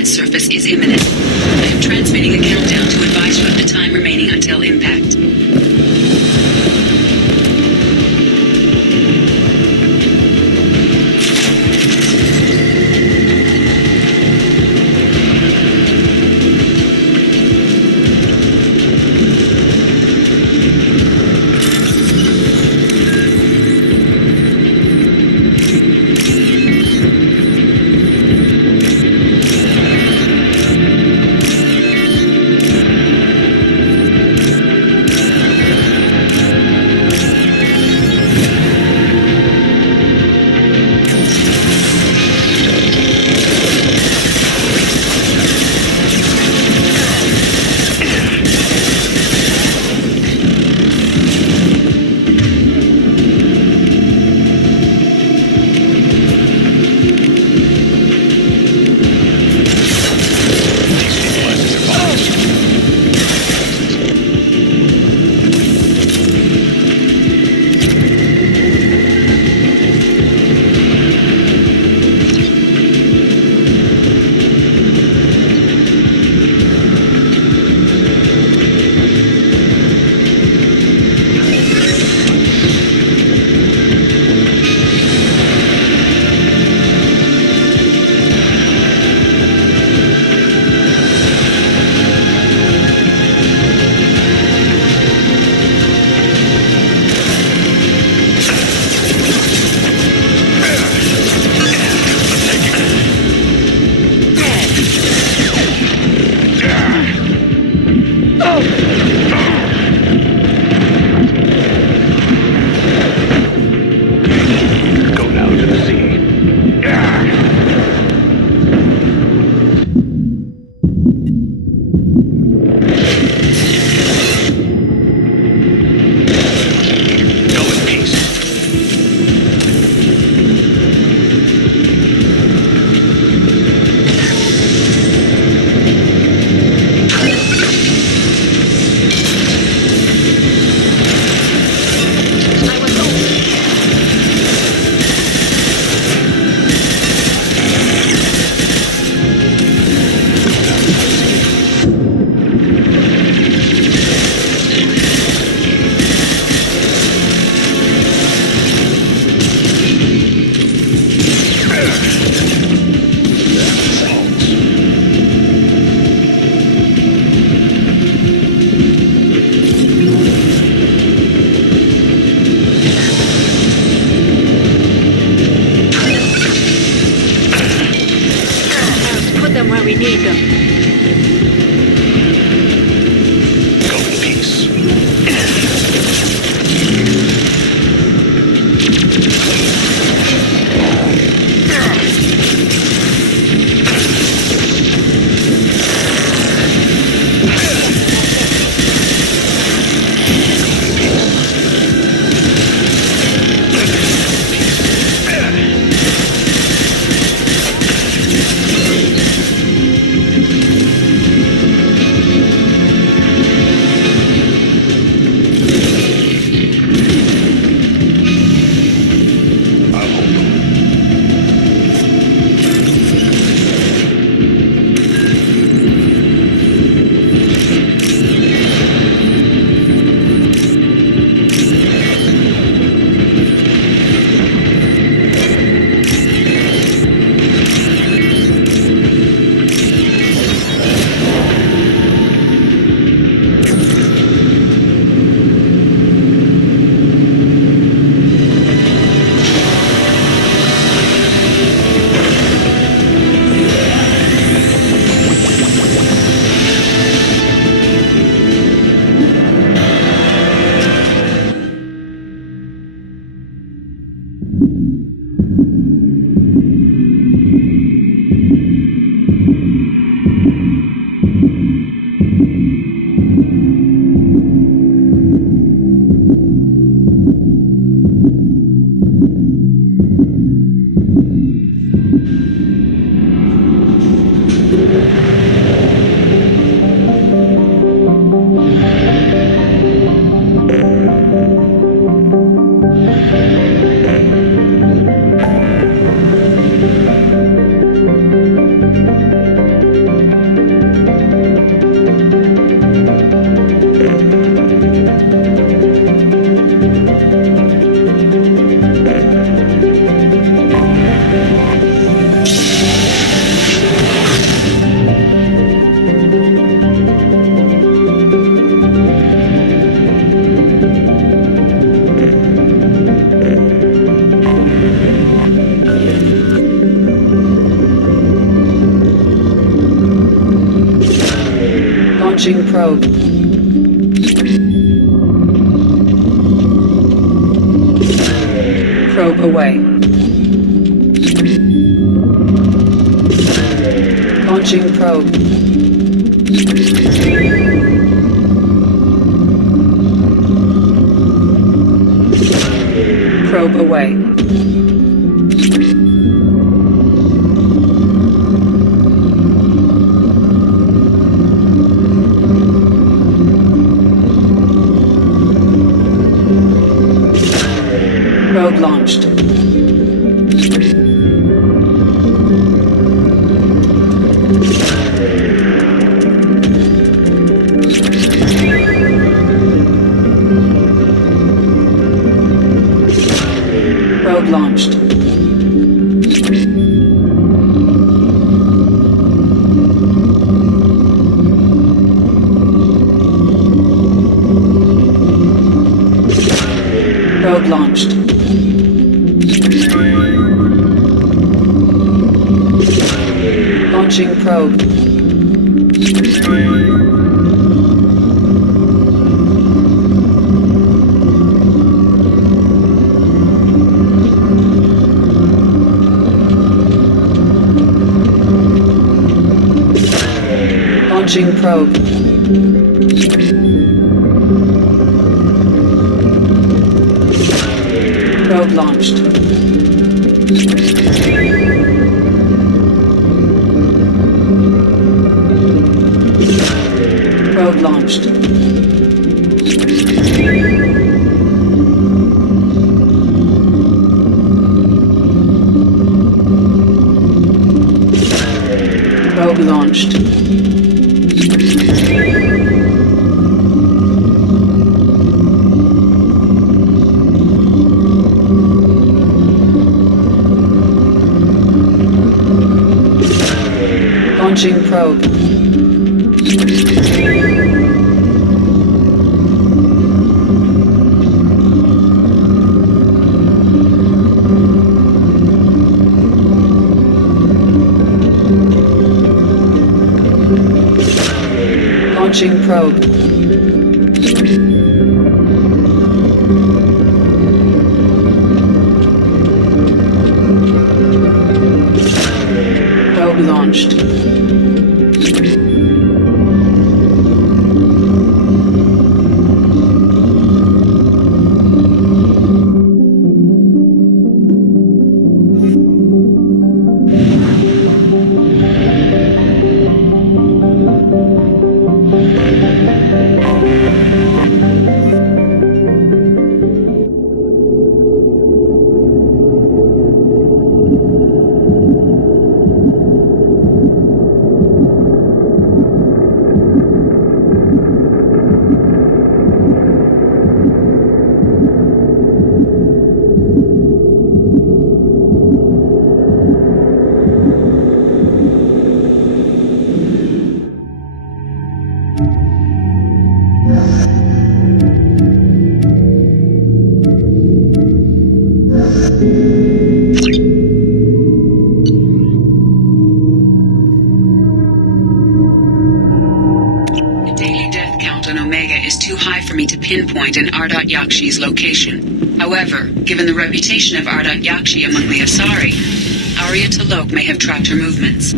planet's surface is imminent. I am transmitting a countdown to advise you of the time remaining until impact. Launching probe. Probe away. Launching probe. Probe away. Probe launched. Probe launched. Probe launched. Launching probe. Launching probe. Probe launched. Probe launched. Probe launched. Launching probe. Launching probe. Probe launched. Pinpoint in Ardat Yakshi's location. However, given the reputation of Ardat Yakshi among the Azari, Arya Talok may have tracked her movements.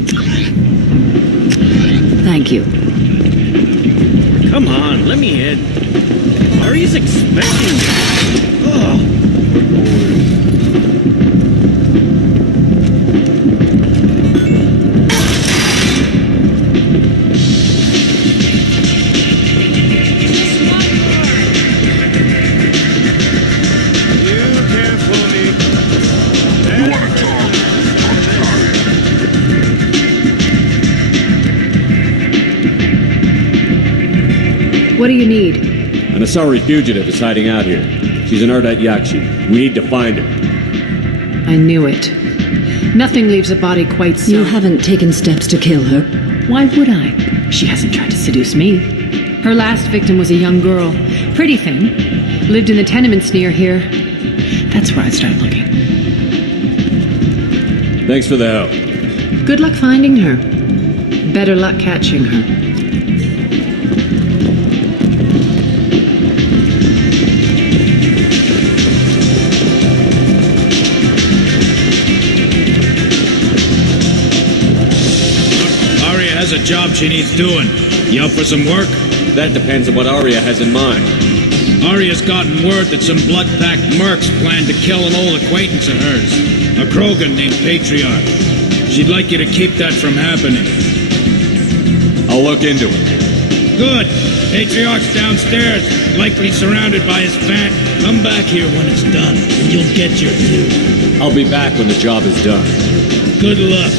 Thank you. Come on, let me in. Arya's expecting me. Oh. What do you need? An Asari fugitive is hiding out here. She's an Ardat Yakshi. We need to find her. I knew it. Nothing leaves a body quite so... You haven't taken steps to kill her. Why would I? She hasn't tried to seduce me. Her last victim was a young girl. Pretty thing. Lived in the tenements near here. That's where I'd start looking. Thanks for the help. Good luck finding her. Better luck catching her. job she needs doing. You up for some work? That depends on what Arya has in mind. Arya's gotten word that some blood-packed mercs plan to kill an old acquaintance of hers, a Krogan named Patriarch. She'd like you to keep that from happening. I'll look into it. Good. Patriarch's downstairs, likely surrounded by his fat. Come back here when it's done, and you'll get your due. I'll be back when the job is done. Good luck.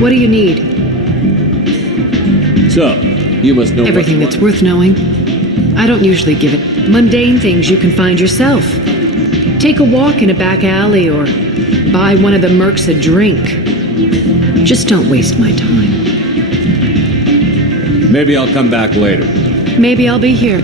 What do you need? So, you must know Everything what that's worth knowing. I don't usually give it. Mundane things you can find yourself. Take a walk in a back alley or buy one of the mercs a drink. Just don't waste my time. Maybe I'll come back later. Maybe I'll be here.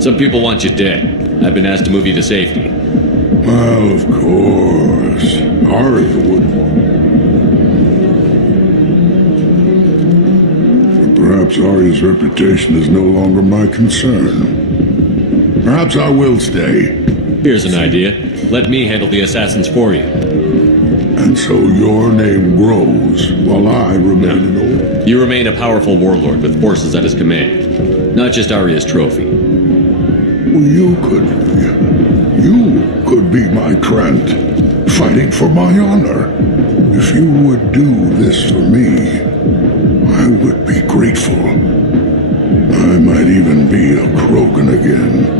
Some people want you dead. I've been asked to move you to safety. Well, of course. Arya wouldn't want it. But perhaps Arya's reputation is no longer my concern. Perhaps I will stay. Here's an idea. Let me handle the assassins for you. And so your name grows while I remain an old... You remain a powerful warlord with forces at his command. Not just Arya's trophy. Well, you could You could be my Trent, fighting for my honor. If you would do this for me, I would be grateful. I might even be a Krogan again.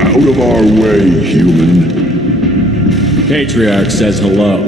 Out of our way, human. Patriarch says hello.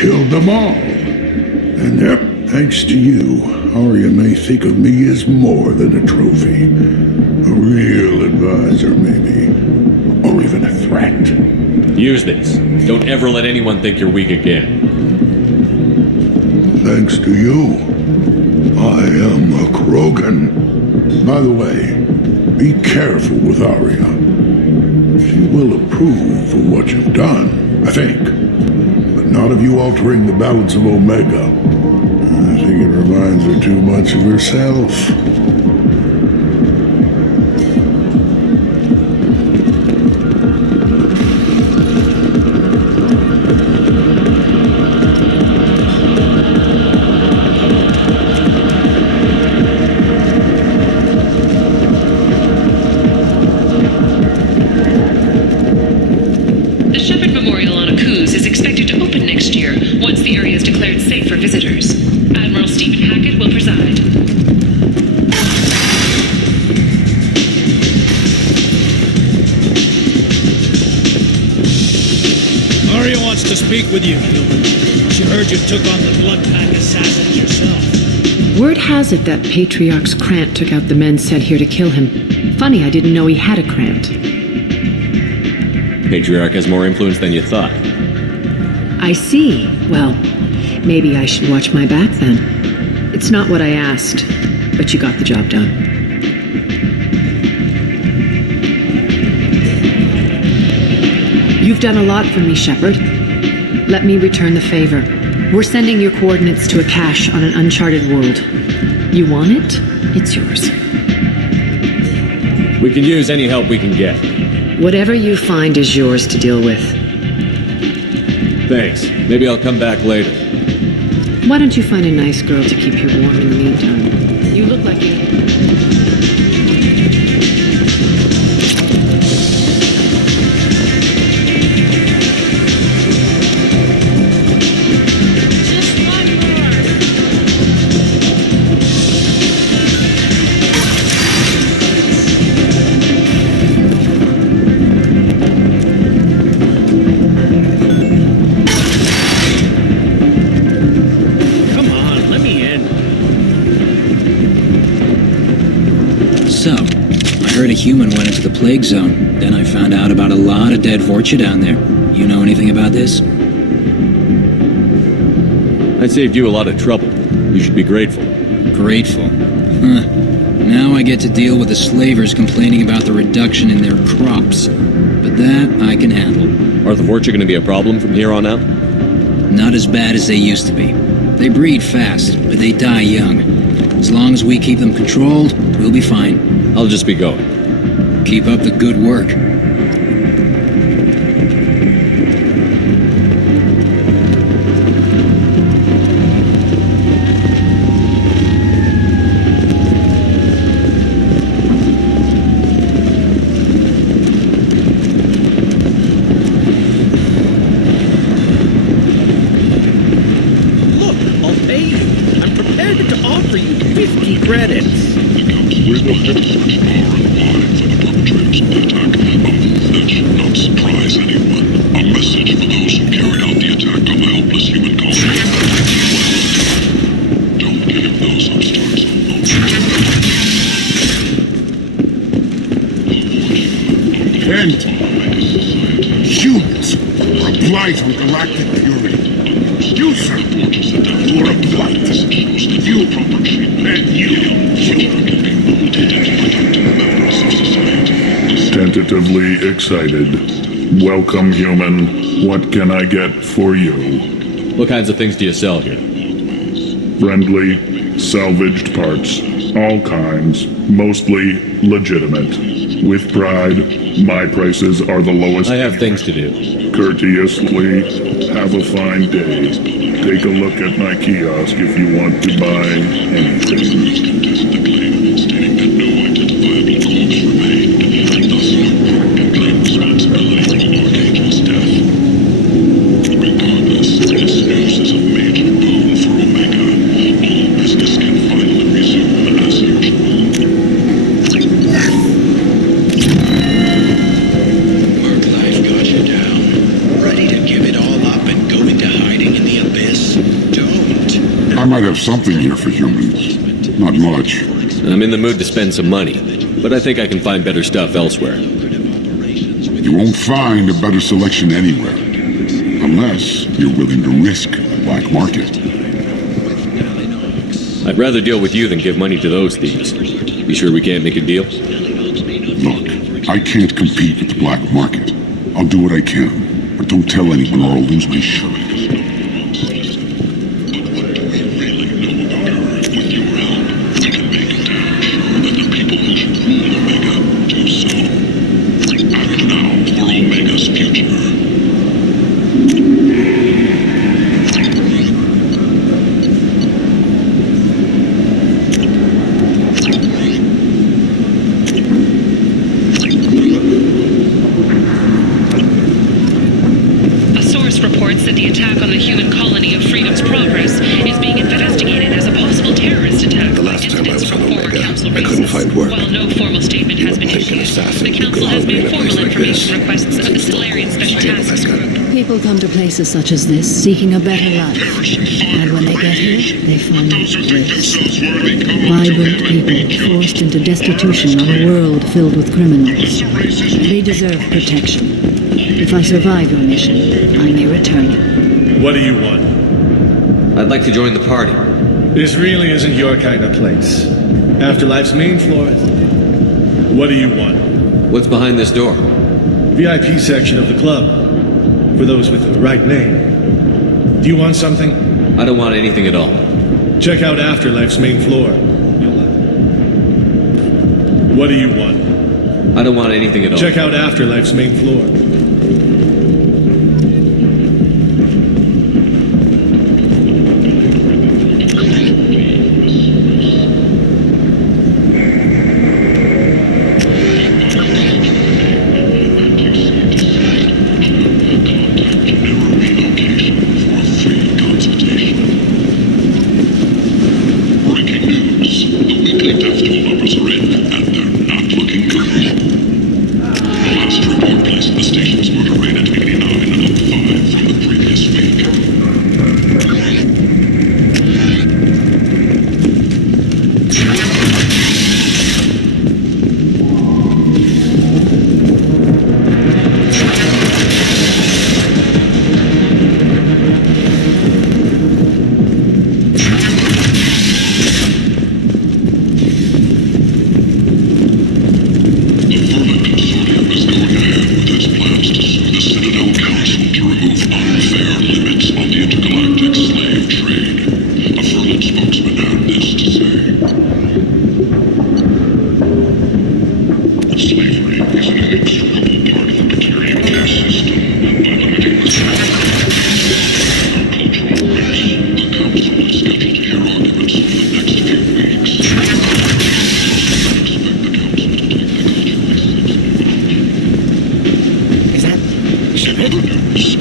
Killed them all. And yep, thanks to you, Arya may think of me as more than a trophy. A real advisor, maybe. Or even a threat. Use this. Don't ever let anyone think you're weak again. Thanks to you, I am a Krogan. By the way, be careful with Arya. She will approve of what you've done, I think. Not of you altering the balance of Omega. I think it reminds her too much of herself. With you, human. She heard you took on the blood pack assassins yourself. Word has it that Patriarch's Krant took out the men sent here to kill him. Funny, I didn't know he had a Krant. Patriarch has more influence than you thought. I see. Well, maybe I should watch my back then. It's not what I asked, but you got the job done. You've done a lot for me, Shepard. Let me return the favor. We're sending your coordinates to a cache on an uncharted world. You want it? It's yours. We can use any help we can get. Whatever you find is yours to deal with. Thanks. Maybe I'll come back later. Why don't you find a nice girl to keep you warm in the meantime? You look like you... A human went into the plague zone. Then I found out about a lot of dead Vorcha down there. You know anything about this? I saved you a lot of trouble. You should be grateful. Grateful? Huh. Now I get to deal with the slavers complaining about the reduction in their crops. But that I can handle. Are the Vorcha going to be a problem from here on out? Not as bad as they used to be. They breed fast, but they die young. As long as we keep them controlled, we'll be fine. I'll just be going. Keep up the good work. Look, I'll pay you. I'm prepared to offer you 50 credits. With a search far and wide for the perpetrators of the attack, a move that should not surprise anyone. A message for those who carried out the attack on the helpless human colony. Don't give those upstarts a moment. Kent! Humans are a blight on galactic purity. You, sir, you are a blight. You and you. Tentatively excited. Welcome, human. What can I get for you? What kinds of things do you sell here? Friendly, salvaged parts. All kinds. Mostly legitimate. With pride, my prices are the lowest. I have things to do. Courteously, have a fine day. Take a look at my kiosk if you want to buy anything. I might have something here for humans. Not much. I'm in the mood to spend some money, but I think I can find better stuff elsewhere. You won't find a better selection anywhere. Unless you're willing to risk the black market. I'd rather deal with you than give money to those thieves. You sure we can't make a deal? Look, I can't compete with the black market. I'll do what I can, but don't tell anyone or I'll lose my shirt. People come to places such as this seeking a better life. And when they get here, they find bliss. Vibrant people forced into destitution on a world filled with criminals. They deserve protection. If I survive your mission, I may return you. What do you want? I'd like to join the party. This really isn't your kind of place. Afterlife's main floor. What do you want? What's behind this door? VIP section of the club. For those with the right name. Do you want something? I don't want anything at all. Check out Afterlife's main floor. What do you want? I don't want anything at all. Check out Afterlife's main floor.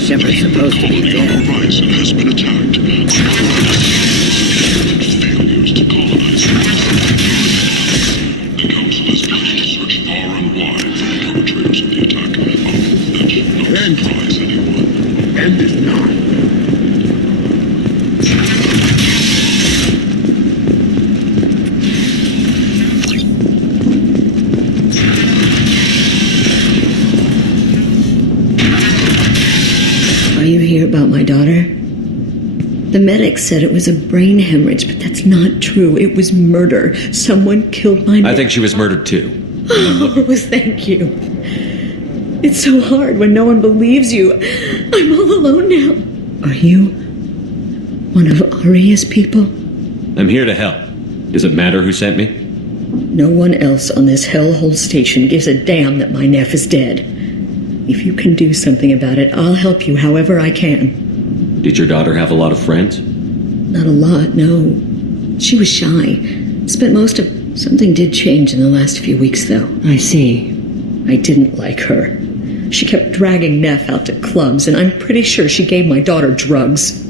Shepard's supposed to be dead. Horizon has been attacked. Failures to colonize. The Council has pledged to search far and wide for the perpetrators of the attack. That should not surprise anyone. And is not. Are you here about my daughter? The medics said it was a brain hemorrhage, but that's not true. It was murder. Someone killed my... I think she was murdered too. Oh, thank you. It's so hard when no one believes you. I'm all alone now. Are you one of Aria's people? I'm here to help. Does it matter who sent me? No one else on this hellhole station gives a damn that my Neff is dead. If you can do something about it, I'll help you however I can. Did your daughter have a lot of friends? Not a lot, no. She was shy. Spent most of... Something did change in the last few weeks, though. I see. I didn't like her. She kept dragging Neff out to clubs, and I'm pretty sure she gave my daughter drugs.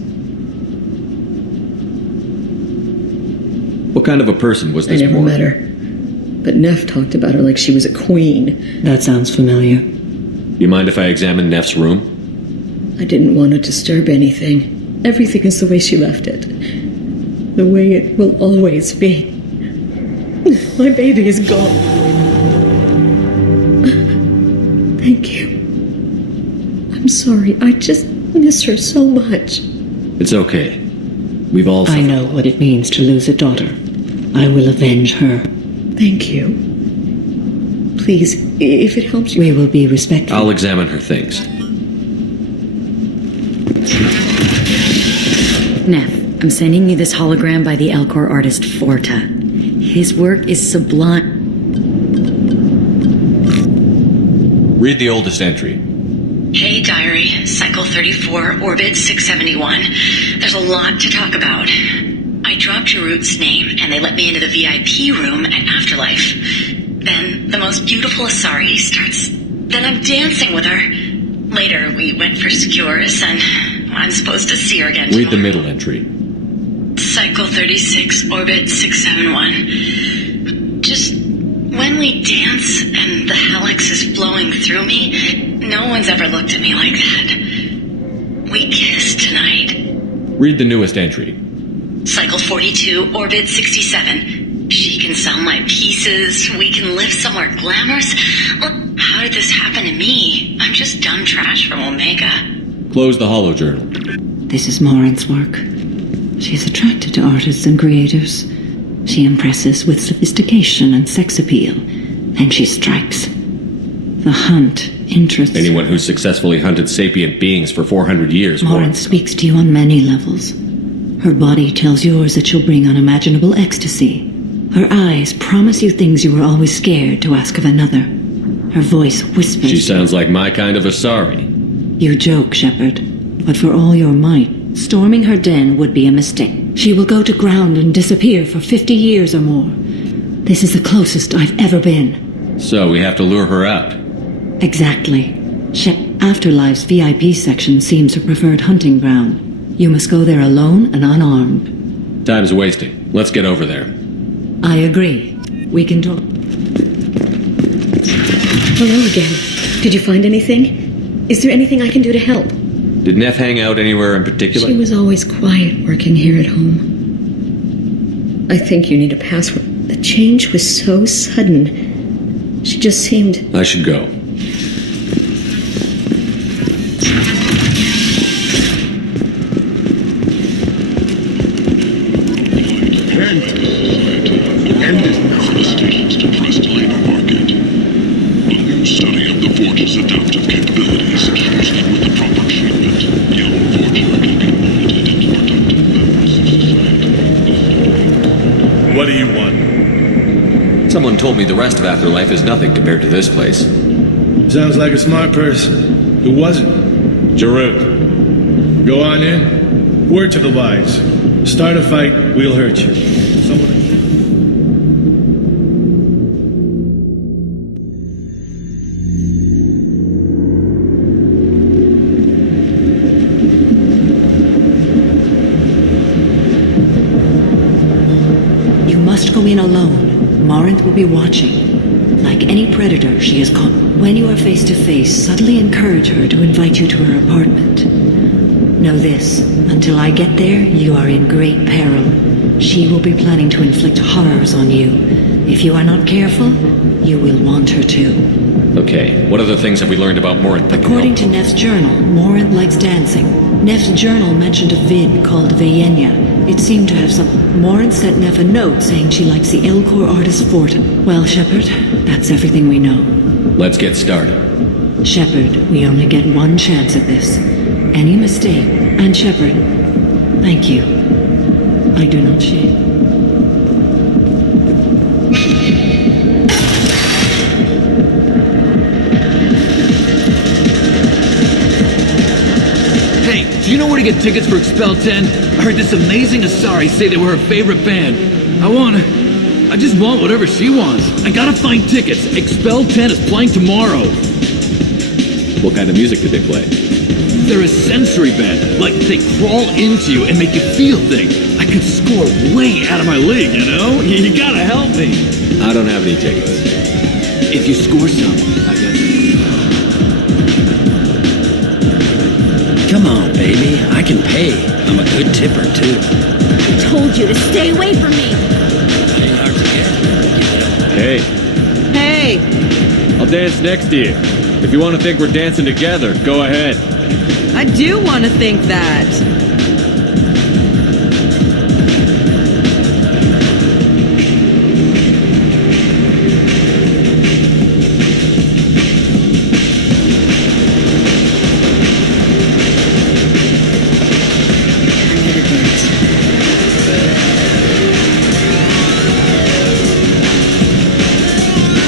What kind of a person was this I never Morgan? met her. But Neff talked about her like she was a queen. That sounds familiar. You mind if I examine Neff's room? I didn't want to disturb anything. Everything is the way she left it. The way it will always be. My baby is gone. Thank you. I'm sorry. I just miss her so much. It's okay. We've all I know what it means to lose a daughter. I will avenge her. Thank you. Please, if it helps you... We will be respectful. I'll examine her things. Neff, I'm sending you this hologram by the Elcor artist Forta. His work is sublime. Read the oldest entry. Hey, diary. Cycle 34, orbit 671. There's a lot to talk about. I dropped your root's name, and they let me into the VIP room at Afterlife. Then the most beautiful Azari starts... Then I'm dancing with her. Later, we went for Secures, and I'm supposed to see her again Read the tomorrow. middle entry. Cycle 36, orbit 671. Just when we dance and the helix is flowing through me, no one's ever looked at me like that. We kissed tonight. Read the newest entry. Cycle 42, orbit 67. She can sell my pieces. We can live somewhere glamorous. Look, how did this happen to me? I'm just dumb trash from Omega. Close the holo journal. This is Morin's work. She is attracted to artists and creatives. She impresses with sophistication and sex appeal. And she strikes. The hunt interests... Anyone who's successfully hunted sapient beings for 400 years... Morin speaks to you on many levels. Her body tells yours that she'll bring unimaginable ecstasy. Her eyes promise you things you were always scared to ask of another. Her voice whispers. She sounds like my kind of Azari. You joke, Shepard. But for all your might, storming her den would be a mistake. She will go to ground and disappear for 50 years or more. This is the closest I've ever been. So we have to lure her out. Exactly. Afterlife's VIP section seems her preferred hunting ground. You must go there alone and unarmed. Time's wasting. Let's get over there. I agree. We can talk. Hello again. Did you find anything? Is there anything I can do to help? Did Neff hang out anywhere in particular? She was always quiet working here at home. I think you need a password. The change was so sudden. She just seemed... I should go. End is manifestations depressed labor market. A new study of the Forge's adaptive capabilities shows that with the proper treatment, young Forger can be molded into productive members of society. What do you want? Someone told me the rest of Afterlife is nothing compared to this place. Sounds like a smart person. Who was it? Jarut. Go on in. Word to the wise. Start a fight, we'll hurt you. Someone... You must go in alone. Morinth will be watching. Like any predator, she is caught. When you are face to face, subtly encourage her to invite you to her apartment. Know this, until I get there, you are in great peril. She will be planning to inflict horrors on you. If you are not careful, you will want her to. Okay, what other things have we learned about Morinth? According to Neff's journal, Morinth likes dancing. Neff's journal mentioned a vid called Vayenya. It seemed to have some... Morinth sent Neff a note saying she likes the Elcor artist Fortin. Well, Shepard, that's everything we know. Let's get started. Shepard, we only get one chance at this. Any mistake, and Shepard, thank you. I do not share. Hey, do you know where to get tickets for Expel 10? I heard this amazing Azari say they were her favorite band. I just want whatever she wants. I gotta find tickets. Expel 10 is playing tomorrow. What kind of music did they play? They're a sensory band. Like, they crawl into you and make you feel things. I could score way out of my league, you know? You gotta help me. I don't have any tickets. If you score some, I got you. Come on, baby. I can pay. I'm a good tipper, too. I told you to stay away from me. Ain't hard to get. Hey. Hey. I'll dance next to you. If you want to think we're dancing together, go ahead. I do want to think that.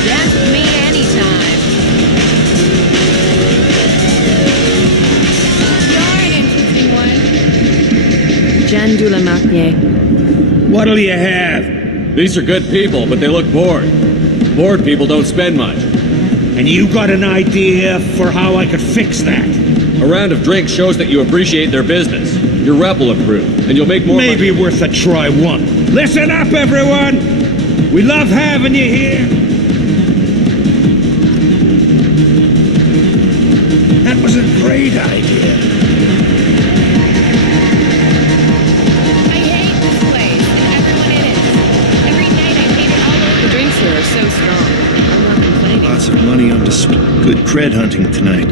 Dance with me anytime. You're an interesting one. Jandula Mathieu. What'll you have? These are good people, but they look bored. Bored people don't spend much. And you got an idea for how I could fix that? A round of drinks shows that you appreciate their business. Your rep will improve, and you'll make more Maybe money. worth a try one. Listen up, everyone! We love having you here. That was a great idea. I hate this place and everyone in it. Every night I hate it all over. The drinks here are so strong. I'm not complaining. Lots of money on display. Good cred hunting tonight.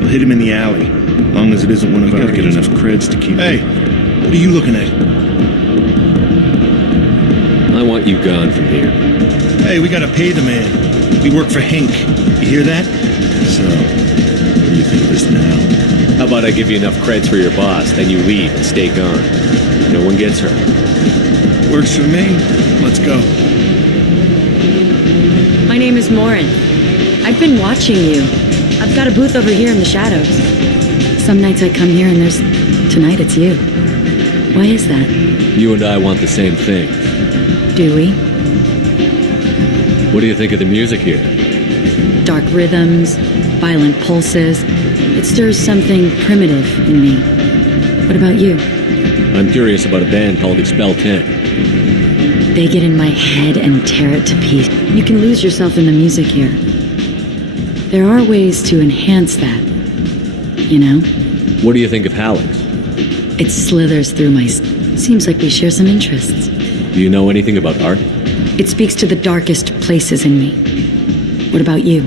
We'll hit him in the alley. As long as it isn't one of our... Gotta get enough creds to keep... Hey, what are you looking at? I want you gone from here. Hey, we gotta pay the man. We work for Hink. You hear that? So, what do you think of this now? How about I give you enough creds for your boss, then you leave and stay gone. No one gets hurt. Works for me. Let's go. My name is Morinth. I've been watching you. I've got a booth over here in the shadows. Some nights I come here and there's... Tonight it's you. Why is that? You and I want the same thing. Do we? What do you think of the music here? Dark rhythms, violent pulses. It stirs something primitive in me. What about you? I'm curious about a band called Expel 10. They get in my head and tear it to pieces. You can lose yourself in the music here. There are ways to enhance that, you know? What do you think of Hallex? It slithers through my... Seems like we share some interests. Do you know anything about art? It speaks to the darkest places in me. What about you?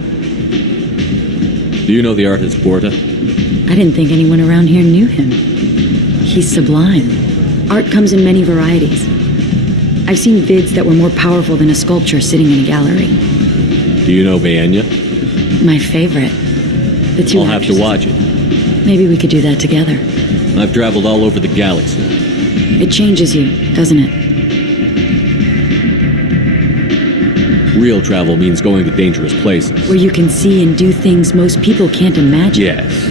Do you know the artist Porta? I didn't think anyone around here knew him. He's sublime. Art comes in many varieties. I've seen vids that were more powerful than a sculpture sitting in a gallery. Do you know Vaenya? My favorite. The two I'll have to watch it. Maybe we could do that together. I've traveled all over the galaxy. It changes you, doesn't it? Real travel means going to dangerous places. Where you can see and do things most people can't imagine. Yes.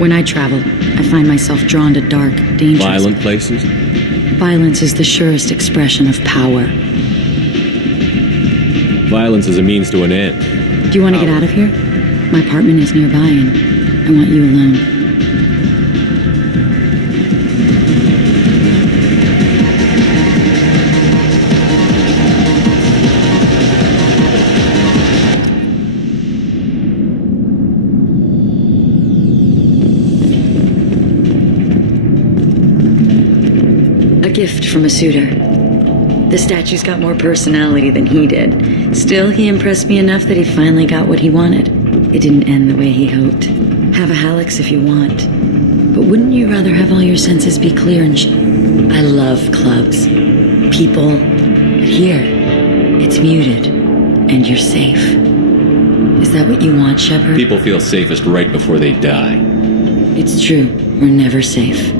When I travel, I find myself drawn to dark, dangerous... Violent places? Violence is the surest expression of power. Violence is a means to an end. Do you want to get out of here? My apartment is nearby and I want you alone. A gift from a suitor. The statue's got more personality than he did. Still, he impressed me enough that he finally got what he wanted. It didn't end the way he hoped. Have a Hallex if you want. But wouldn't you rather have all your senses be clear and I love clubs. People. But here, it's muted. And you're safe. Is that what you want, Shepard? People feel safest right before they die. It's true. We're never safe.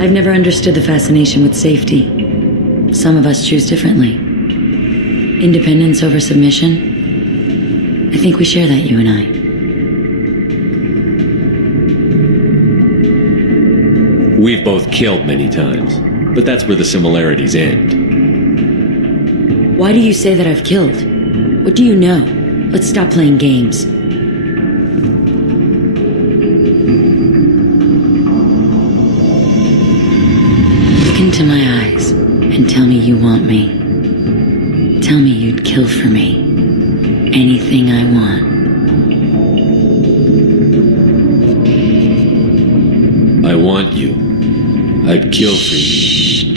I've never understood the fascination with safety. Some of us choose differently. Independence over submission? I think we share that, you and I. We've both killed many times, but that's where the similarities end. Why do you say that I've killed? What do you know? Let's stop playing games. Look into my eyes and tell me you want me. Tell me you'd kill for me. Anything I want. I want you. I'd kill for you.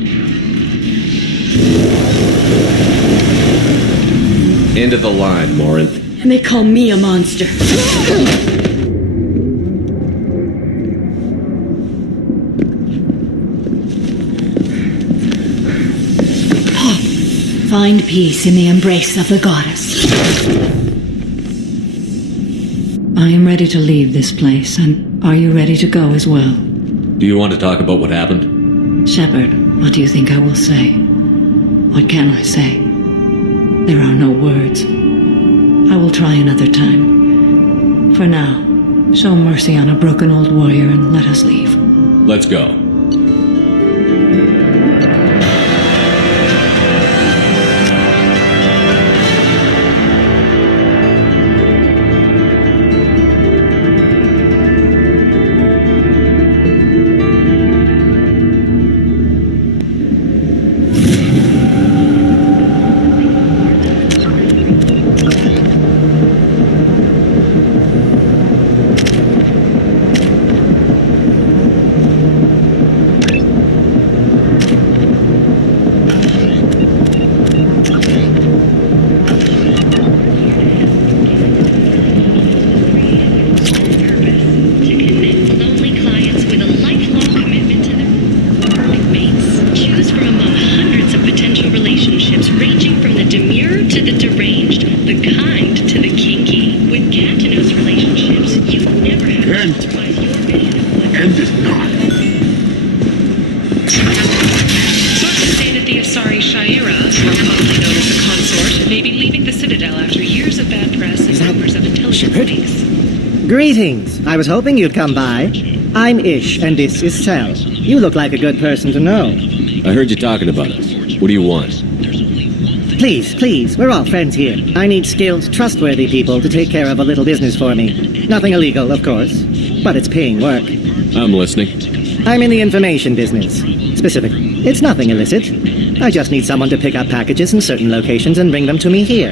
End of the line, Morinth. And they call me a monster. Find peace in the embrace of the goddess. I am ready to leave this place, and are you ready to go as well? Do you want to talk about what happened? Shepard, what do you think I will say? What can I say? There are no words. I will try another time. For now, show mercy on a broken old warrior and let us leave. Let's go. shivered. Greetings. I was hoping you'd come by. I'm Ish, and this is Sel. You look like a good person to know. I heard you talking about us. What do you want? Please, please, we're all friends here. I need skilled, trustworthy people to take care of a little business for me. Nothing illegal, of course, but it's paying work. I'm listening. I'm in the information business. Specifically, it's nothing illicit. I just need someone to pick up packages in certain locations and bring them to me here.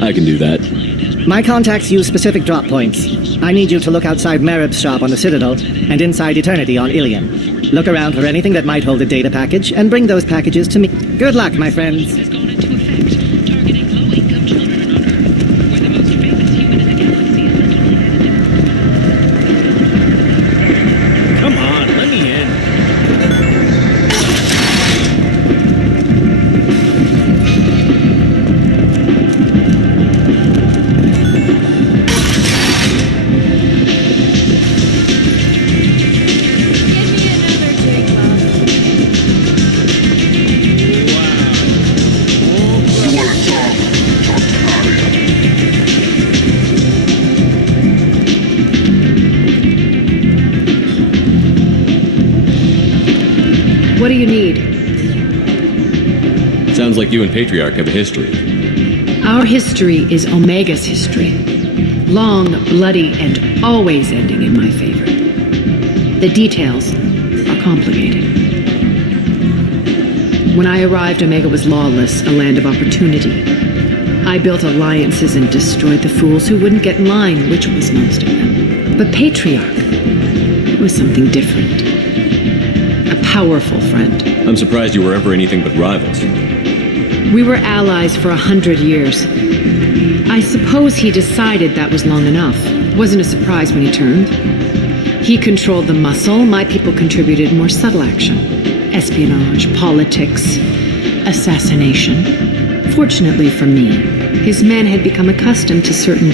I can do that. My contacts use specific drop points. I need you to look outside Merib's shop on the Citadel and inside Eternity on Ilium. Look around for anything that might hold a data package and bring those packages to me. Good luck, my friends. Come on, let me in. What do you need? Sounds like you and Patriarch have a history. Our history is Omega's history. Long, bloody, and always ending in my favor. The details are complicated. When I arrived, Omega was lawless, a land of opportunity. I built alliances and destroyed the fools who wouldn't get in line, which was most of them. But Patriarch, it was something different. A powerful friend. I'm surprised you were ever anything but rivals. We were allies for 100 years. I suppose he decided that was long enough. Wasn't a surprise when he turned. He controlled the muscle, my people contributed more subtle action. Espionage, politics, assassination. Fortunately for me, his men had become accustomed to certain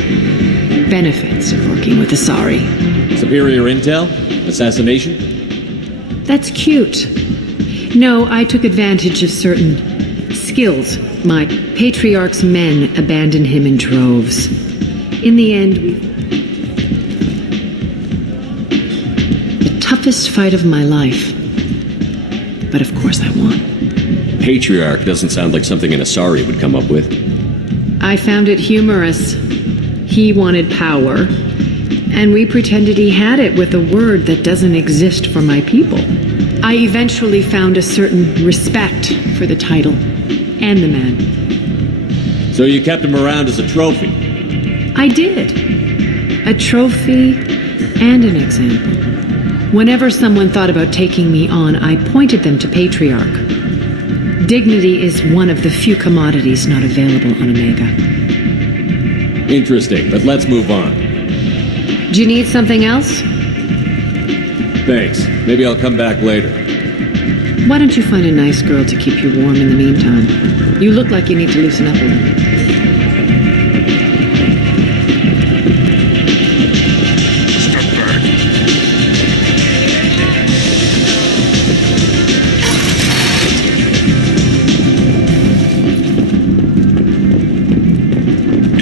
benefits of working with Azari. Superior intel? Assassination? That's cute. No, I took advantage of certain skills. My Patriarch's men abandoned him in droves. In the end, the toughest fight of my life. But of course I won. Patriarch doesn't sound like something an Asari would come up with. I found it humorous. He wanted power, and we pretended he had it with a word that doesn't exist for my people. I eventually found a certain respect for the title and the man. So you kept him around as a trophy? I did. A trophy and an example. Whenever someone thought about taking me on, I pointed them to Patriarch. Dignity is one of the few commodities not available on Omega. Interesting, but let's move on. Do you need something else? Thanks. Maybe I'll come back later. Why don't you find a nice girl to keep you warm in the meantime? You look like you need to loosen up a little.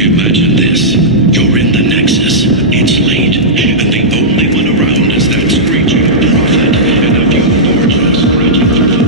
Imagine this. You're in the Nexus. It's late, and the only one around is that screeching prophet and a few forges scratching through.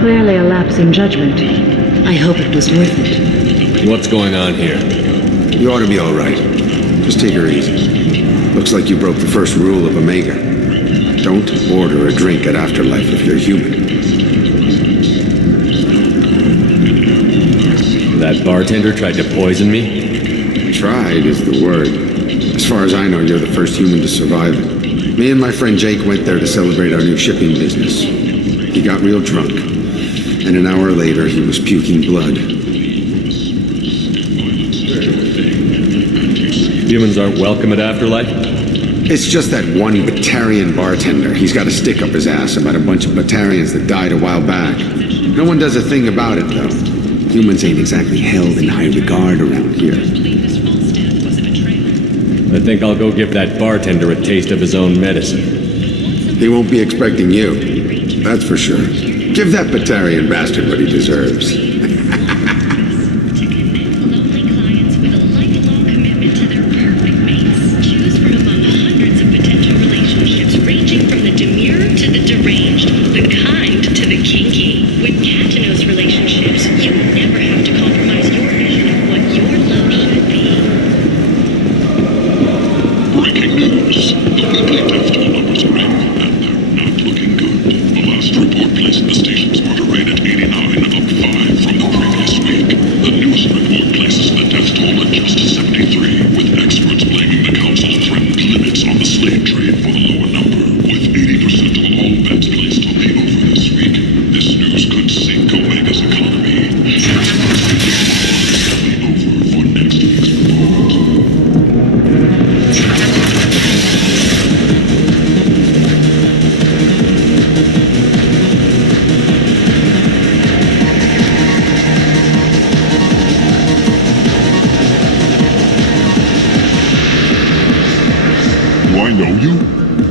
Clearly a lapse in judgment. I hope it was worth it. What's going on here? You ought to be all right. Just take her easy. Looks like you broke the first rule of Omega. Don't order a drink at Afterlife if you're human. That bartender tried to poison me? Tried is the word. As far as I know, you're the first human to survive it. Me and my friend Jake went there to celebrate our new shipping business. He got real drunk, and an hour later he was puking blood. Humans aren't welcome at Afterlife? It's just that one Batarian bartender. He's got a stick up his ass about a bunch of Batarians that died a while back. No one does a thing about it, though. Humans ain't exactly held in high regard around here. I think I'll go give that bartender a taste of his own medicine. He won't be expecting you. That's for sure. Give that Batarian bastard what he deserves.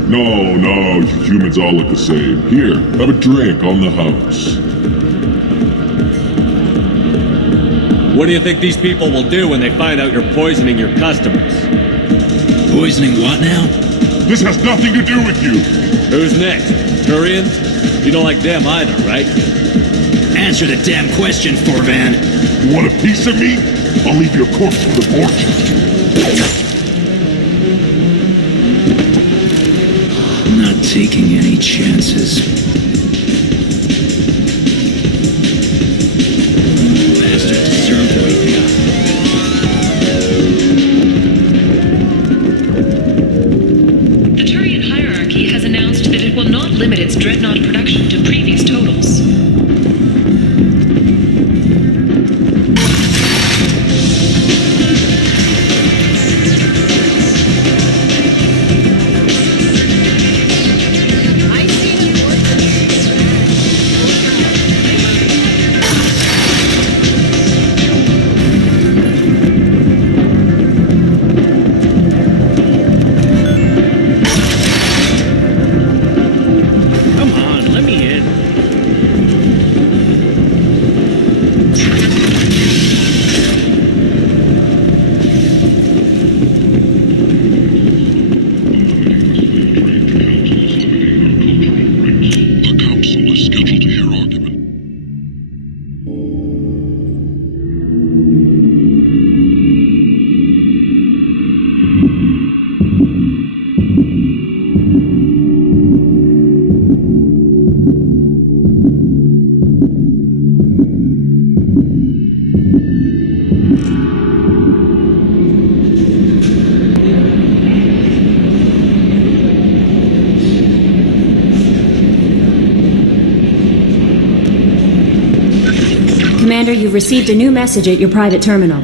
No, you humans all look the same. Here, have a drink on the house. What do you think these people will do when they find out you're poisoning your customers? Poisoning what now? This has nothing to do with you. Who's next? Turians? You don't like them either, right? Answer the damn question, Forvan. You want a piece of me? I'll leave your corpse for the fortune. Not taking any chances. Bastard deserved to wake me up. The Turian hierarchy has announced that it will not limit its dreadnought production to previous totals. Commander, you've received a new message at your private terminal.